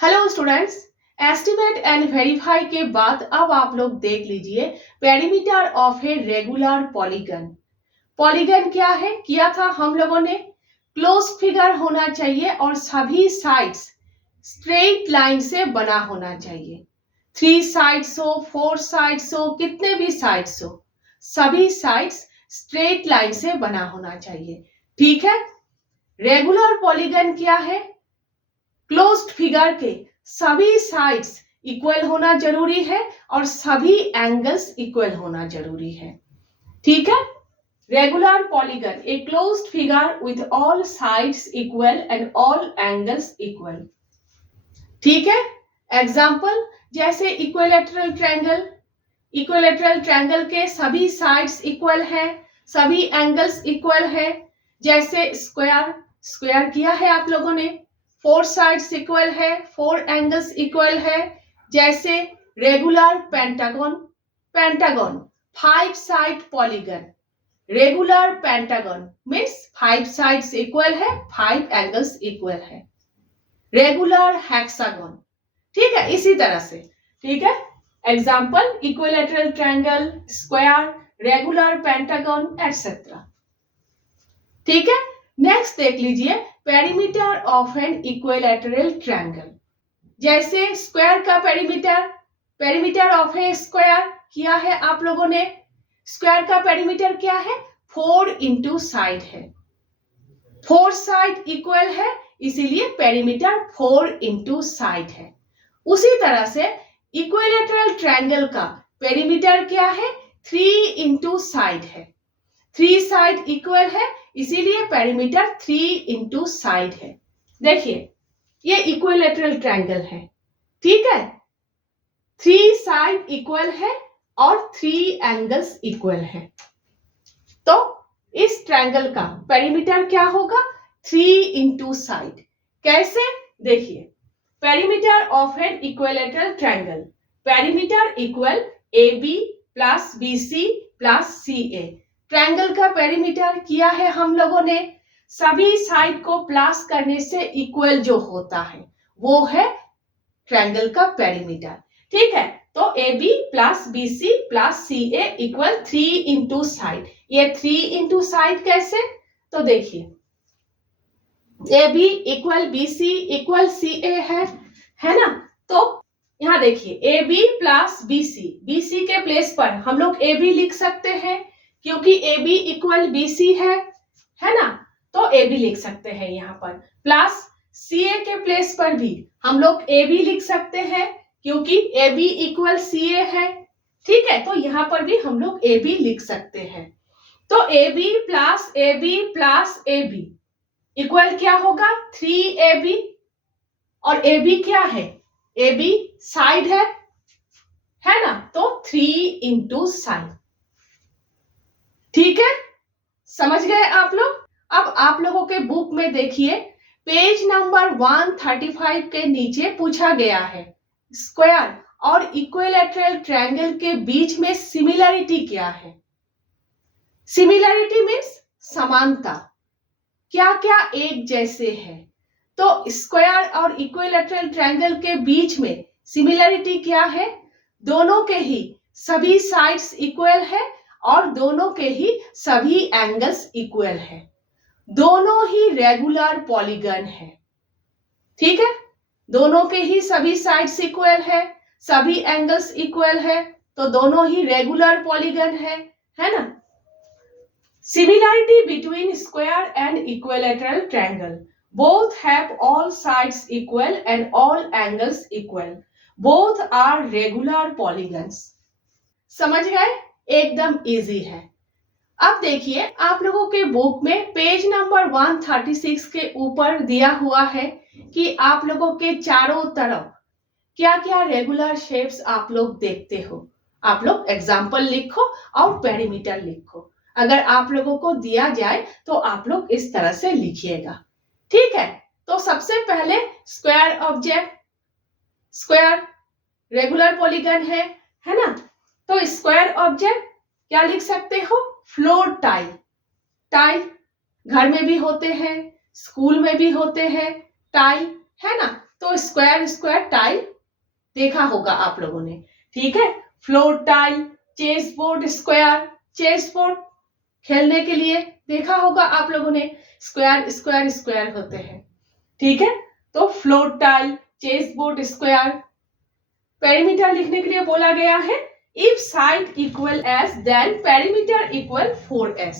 Hello students, estimate and verify के बाद अब आप लोग देख लीजिए perimeter of a regular polygon. Polygon क्या है, किया था हम लोगों ने। क्लोज फिगर होना चाहिए और सभी साइड्स स्ट्रेट लाइन से बना होना चाहिए। 3 साइड्स हो, 4 साइड्स हो, कितने भी साइड्स हो, सभी साइड्स स्ट्रेट लाइन से बना होना चाहिए। ठीक है। रेगुलर पॉलीगन क्या है, क्लोज्ड फिगर के सभी साइड्स इक्वल होना जरूरी है और सभी एंगल्स इक्वल होना जरूरी है। ठीक है। Regular polygon a closed figure with all sides equal and all angles equal. ठीक है। एग्जाम्पल जैसे इक्विलैटरल ट्रायंगल। इक्विलैटरल ट्रायंगल के सभी साइड्स इक्वल है, सभी एंगल्स इक्वल है। जैसे स्क्वायर, स्क्वायर किया है आप लोगों ने, 4 साइड्स इक्वल है, 4 एंगल्स इक्वल है। जैसे regular pentagon, pentagon 5 side polygon. Regular pentagon means 5 sides equal है, 5 एंगल्स इक्वल है। रेगुलर हेक्सागन, ठीक है, इसी तरह से। ठीक है। Example equilateral triangle, square, regular pentagon etcetera. ठीक है। नेक्स्ट देख लीजिए perimeter of an equilateral triangle. जैसे स्क्वायर का perimeter, perimeter of a square किया है आप लोगों ने। स्क्वायर का पेरीमीटर क्या है, 4 इंटू साइड है। 4 साइड इक्वल है, इसीलिए पेरीमीटर 4 इंटू साइड है। उसी तरह से इक्विलैटरल ट्रायंगल का पेरीमीटर क्या है, 3 इंटू साइड है। 3 साइड इक्वल है, इसीलिए पेरीमीटर 3 इंटू साइड है। देखिए ये इक्विलैटरल ट्रायंगल है। ठीक है। 3 साइड इक्वल है और 3 एंगल्स इक्वल है। तो इस ट्रायंगल का पेरीमीटर क्या होगा, 3 इंटू साइड। कैसे, देखिए perimeter of an equilateral triangle, perimeter equal AB plus BC plus CA। Triangle का पेरीमीटर किया है हम लोगों ने, सभी साइड को प्लस करने से इक्वल जो होता है वो है ट्रायंगल का पेरीमीटर। ठीक है। तो AB plus BC plus CA equal 3 into side. ये 3 इंटू साइड कैसे, तो देखिए AB equal BC equal CA है ना। तो यहां देखिए AB प्लस BC, BC के प्लेस पर हम लोग AB लिख सकते हैं क्योंकि AB इक्वल BC है ना। तो AB लिख सकते हैं यहाँ पर। प्लस CA के प्लेस पर भी हम लोग AB लिख सकते हैं क्योंकि AB इक्वल CA है। ठीक है। तो यहाँ पर भी हम लोग AB लिख सकते हैं। तो AB प्लस AB इक्वल क्या होगा, 3AB। और AB क्या है, AB साइड है ना, तो 3 इंटू साइड। ठीक है, समझ गए आप लोग। अब आप लोगों के बुक में देखिए पेज नंबर 135 के नीचे पूछा गया है स्क्वायर और इक्विलैटरल ट्रायंगल के बीच में सिमिलरिटी क्या है। सिमिलरिटी मीन्स समानता, क्या क्या एक जैसे है। तो स्क्वायर और इक्विलैटरल ट्रायंगल के बीच में सिमिलरिटी क्या है, दोनों के ही सभी साइड्स इक्वल है और दोनों के ही सभी एंगल्स इक्वल है। दोनों ही रेगुलर पॉलीगन है। ठीक है। दोनों के ही सभी साइड्स इक्वल है, सभी एंगल्स इक्वल है, तो दोनों ही रेगुलर पॉलीगन है ना। Similarity between square and equilateral triangle, both have all sides equal and all angles equal, both are regular polygons। समझ गए, एकदम इजी है। अब देखिए आप लोगों के बुक में पेज नंबर 136 के ऊपर दिया हुआ है कि आप लोगों के चारों तरफ क्या क्या रेगुलर शेप्स आप लोग देखते हो। आप लोग एग्जाम्पल लिखो और पेरीमीटर लिखो। अगर आप लोगों को दिया जाए तो आप लोग इस तरह से लिखिएगा। ठीक है। तो सबसे पहले square object, square regular polygon है ना। तो स्क्वायर ऑब्जेक्ट क्या लिख सकते हो, फ्लोर टाइल। टाइल घर में भी होते हैं, स्कूल में भी होते हैं टाइल, है ना। तो स्क्वायर स्क्वायर टाइल देखा होगा आप लोगों ने, ठीक है। Floor tile, chess board square, chess board खेलने के लिए देखा होगा आप लोगों ने, स्क्वायर स्क्वायर स्क्वायर होते हैं, ठीक है। तो floor tile, chess board square. Perimeter लिखने के लिए बोला गया है if side equal s then perimeter equal 4s,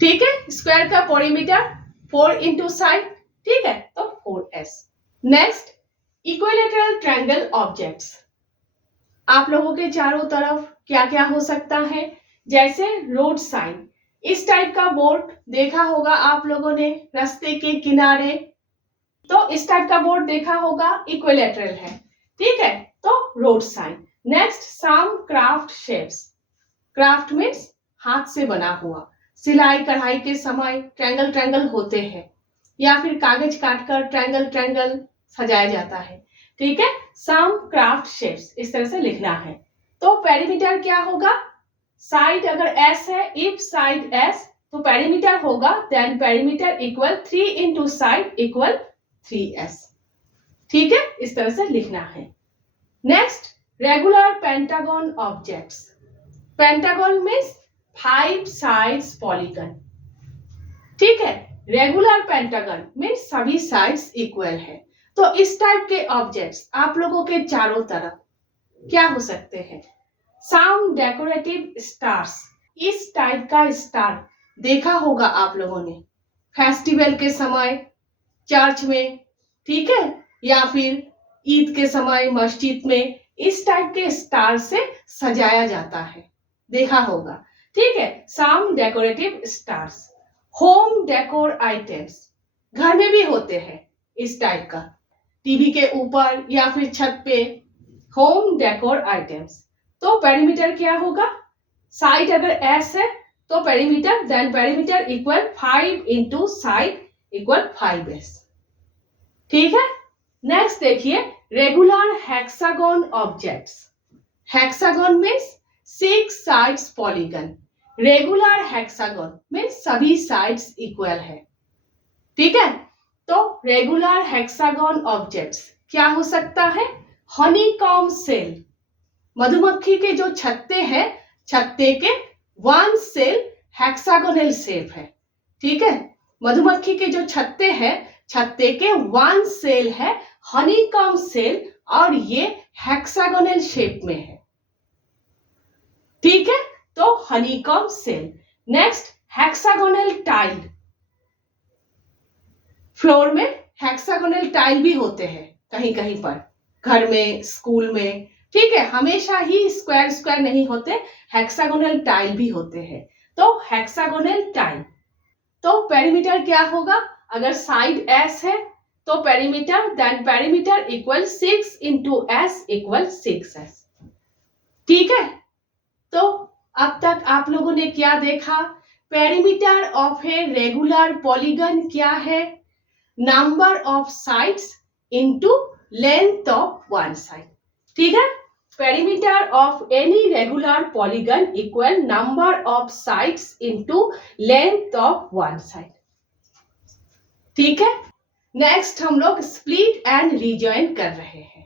ठीक है। स्क्वायर का पेरीमीटर 4 इंटू साइड, ठीक है, तो 4s। Next, equilateral triangle objects. आप लोगों के चारों तरफ क्या क्या हो सकता है, जैसे रोड साइन, इस टाइप का बोर्ड देखा होगा आप लोगों ने रास्ते के किनारे, तो इस टाइप का बोर्ड देखा होगा, इक्विलैटरल है, ठीक है, तो रोड साइन। नेक्स्ट, सम क्राफ्ट शेप्स। क्राफ्ट मीन्स हाथ से बना हुआ, सिलाई कढ़ाई के समय ट्रायंगल ट्रायंगल होते हैं, या फिर कागज काटकर ट्रायंगल ट्रायंगल सजाया जाता है, ठीक है। सम क्राफ्ट शेप्स इस तरह से लिखना है। तो पेरीमीटर क्या होगा, साइड अगर एस है, इफ साइड एस, तो पेरीमीटर होगा then perimeter equal 3 into side equal 3s, ठीक है, इस तरह से लिखना है। Next, regular pentagon objects. Pentagon means 5 sides polygon, ठीक है। रेगुलर पेंटागन मीन्स सभी साइड्स इक्वल है। तो इस टाइप के ऑब्जेक्ट्स आप लोगों के चारों तरफ क्या हो सकते हैं, सम डेकोरेटिव स्टार्स, इस टाइप का स्टार देखा होगा आप लोगों ने फेस्टिवल के समय चर्च में, ठीक है, या फिर ईद के समय मस्जिद में, इस टाइप के स्टार से सजाया जाता है, देखा होगा, ठीक है। Some decorative stars. Home decor items, घर में भी होते हैं इस टाइप का, टीवी के ऊपर या फिर छत पे, होम डेकोर आइटम्स। तो पेरीमीटर क्या होगा, साइड अगर एस है तो perimeter then perimeter equal 5 into side equal 5s, ठीक है। नेक्स्ट देखिए, regular hexagon objects. Hexagon means 6 sides polygon, regular hexagon means सभी साइड्स इक्वल है, ठीक है। तो रेगुलर हेक्सागन ऑब्जेक्ट्स क्या हो सकता है, हनीकॉम्ब सेल, मधुमक्खी के जो छत्ते हैं, छत्ते के 1 सेल हेक्सागोनल शेप है, ठीक है। मधुमक्खी के जो छत्ते हैं, छत्ते के 1 सेल है हनीकॉम्ब सेल, और ये हेक्सागोनल शेप में है, ठीक है, तो honeycomb cell. Next, hexagonal tile. Floor में हेक्सागोनल टाइल भी होते हैं कहीं कहीं पर, घर में, स्कूल में, ठीक है। हमेशा ही स्क्वायर स्क्वायर नहीं होते, हेक्सागोनल टाइल भी होते हैं, तो हेक्सागोनल टाइल। तो पेरीमीटर क्या होगा, अगर साइड एस है तो perimeter then perimeter equal 6 into s equal 6s, ठीक है। तो अब तक आप लोगों ने क्या देखा, perimeter of a regular polygon क्या है, number of sides into length of one side, ठीक है। Perimeter of any regular polygon equal number of sides into length of one side, ठीक है। नेक्स्ट हम लोग स्प्लिट एंड रिजॉइन कर रहे हैं।